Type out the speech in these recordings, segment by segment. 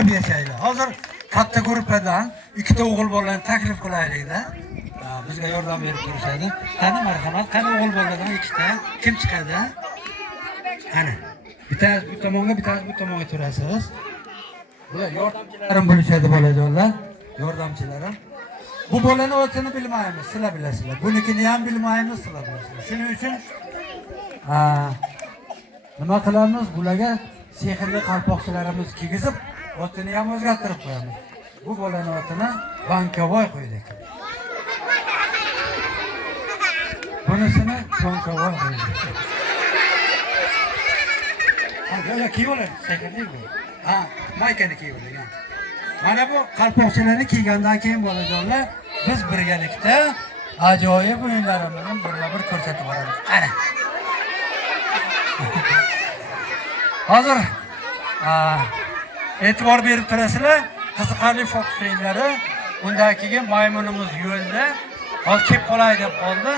ko'rib yashaylik. Hozir katta gruppadan ikkita o'g'il bolani taklif qilaylik-da. Bizga yordam berib turishadi. Qani marhamat, qani o'g'il boladan ikkita kim chiqadi? Qani. Bittasi bu tomonga, bittasi bu tomonga turasiz. Bular yordamchilarim bo'lishadi bolajonlar. Yordamchilarim. Bu bolani o'tini bilmaymiz, sizlar bilasizlar. Bunikini ham bilmaymiz, sizlar bilasizlar. Shuning uchun nima qilamiz? Bularga sehrli qalpoqchilarimiz kiygizib, o'tini ham o'zgartirib qo'yamiz. Bu bolani o'tini Bankovoy qo'ydik. Bunisini Bankovoy qo'ydik. Yo'q, kiyib sehrli bu. Maykani kiyib olgan. Mana bu qalpoqchilarni kiygandan keyin bolajonlar biz birgalikda ajoyib o'yinlarimizni birma-bir ko'rsatib boramiz. Qani. Hozir e'tibor berib turasizlar. Qiziqarli fokus o'yinlari. Undan keyin maymunimiz yo'lda. Hozir kelib qolay deb qoldi.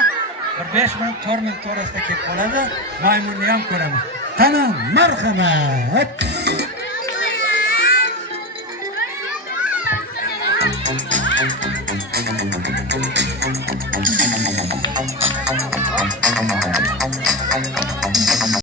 Bir 5 minut, 4 minut orasida kelib qoladi. Maymunni ham ko'ramiz. Qani, marhamat.